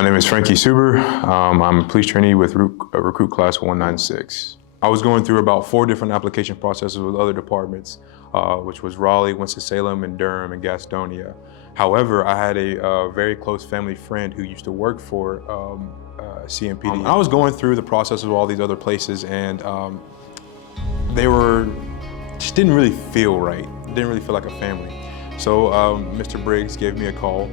My name is Frankie Suber. I'm a police trainee with recruit class 196. I was going through about 4 different application processes with other departments, which was Raleigh, Winston-Salem, and Durham, and Gastonia. However, I had a very close family friend who used to work for CMPD. I was going through the process of all these other places, and they just didn't really feel right. Didn't really feel like a family. So Mr. Briggs gave me a call,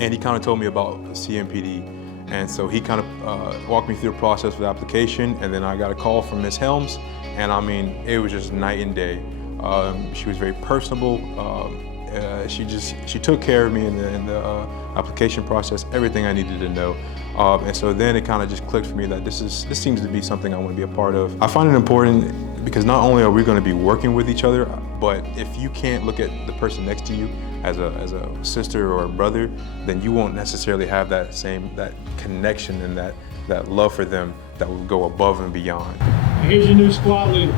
and he kind of told me about CMPD. And so he kind of walked me through the process of the application, and then I got a call from Ms. Helms, and I mean, it was just night and day. She was very personable. She took care of me in the application process, everything I needed to know. And so then it kind of just clicked for me that this seems to be something I want to be a part of. I find it important because not only are we going to be working with each other, but if you can't look at the person next to you as a sister or a brother, then you won't necessarily have that connection and that love for them that will go above and beyond. Here's your new squad leaders.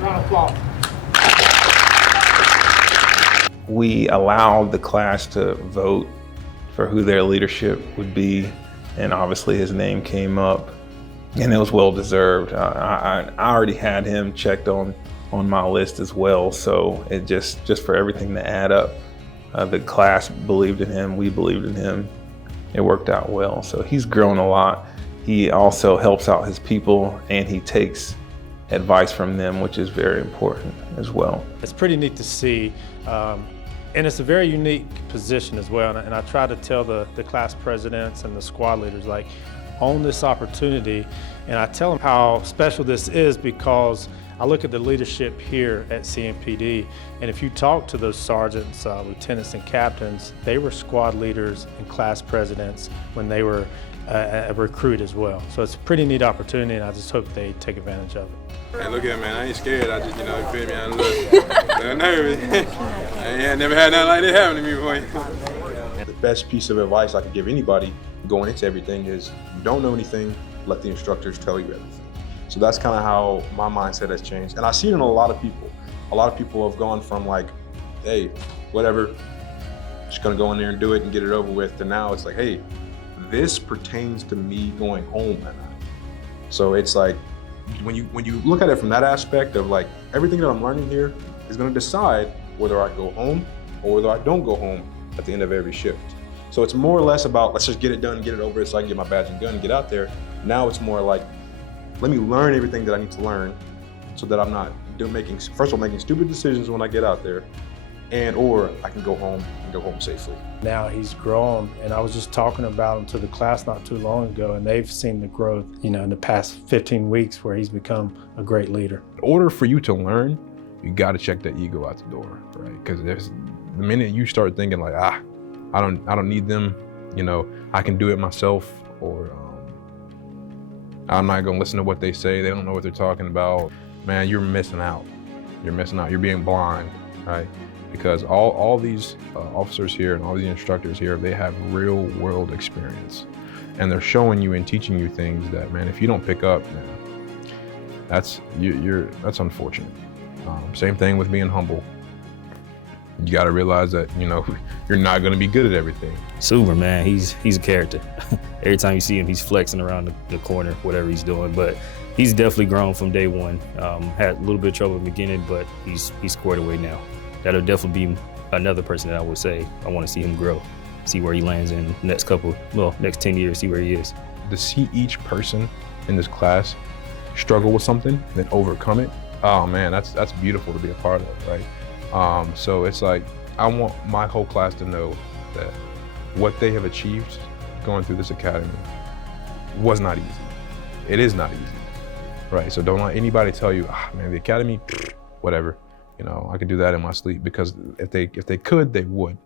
Round of applause. We allowed the class to vote for who their leadership would be, and obviously his name came up, and it was well deserved. I already had him checked on my list as well, so it just for everything to add up, the class believed in him, we believed in him. It worked out well, so he's grown a lot. He also helps out his people, and he takes advice from them, which is very important as well. It's pretty neat to see, and it's a very unique position as well. And I try to tell the class presidents and the squad leaders, like, own this opportunity. And I tell them how special this is because I look at the leadership here at CMPD, and if you talk to those sergeants, lieutenants, and captains, they were squad leaders and class presidents when they were a recruit as well. So it's a pretty neat opportunity, and I just hope they take advantage of it. Hey, look here, man, I ain't scared. I just, you feel me? I'm a little nervous. I ain't never had nothing like that happen to me before. The best piece of advice I could give anybody going into everything is you don't know anything, let the instructors tell you everything. So that's kind of how my mindset has changed. And I see it in a lot of people. A lot of people have gone from like, hey, whatever, just gonna go in there and do it and get it over with, to now it's like, hey, this pertains to me going home at night. So it's like, when you look at it from that aspect of like, everything that I'm learning here is gonna decide whether I go home or whether I don't go home at the end of every shift. So it's more or less about, let's just get it done, get it over so I can get my badge and gun and get out there. Now it's more like, let me learn everything that I need to learn so that I'm not making stupid decisions when I get out there, or I can go home and go home safely. Now he's grown, and I was just talking about him to the class not too long ago, and they've seen the growth, in the past 15 weeks where he's become a great leader. In order for you to learn, you got to check that ego out the door, right? Because the minute you start thinking like, I don't need them, I can do it myself, or I'm not gonna listen to what they say, they don't know what they're talking about, man, you're missing out. You're missing out, you're being blind, right? Because all these officers here and all these instructors here, they have real world experience. And they're showing you and teaching you things that, man, if you don't pick up, man, that's unfortunate. Same thing with being humble. You gotta realize that, you're not gonna be good at everything. Suber, man, he's a character. Every time you see him, he's flexing around the corner, whatever he's doing. But he's definitely grown from day one. Had a little bit of trouble in the beginning, but he's squared away now. That'll definitely be another person that I would say I want to see him grow, see where he lands in the next 10 years, see where he is. To see each person in this class struggle with something, then overcome it, oh man, that's beautiful to be a part of, right? So it's like, I want my whole class to know that what they have achieved going through this academy was not easy. It is not easy, right? So don't let anybody tell you, man, the academy, whatever. I could do that in my sleep, because if they could, they would.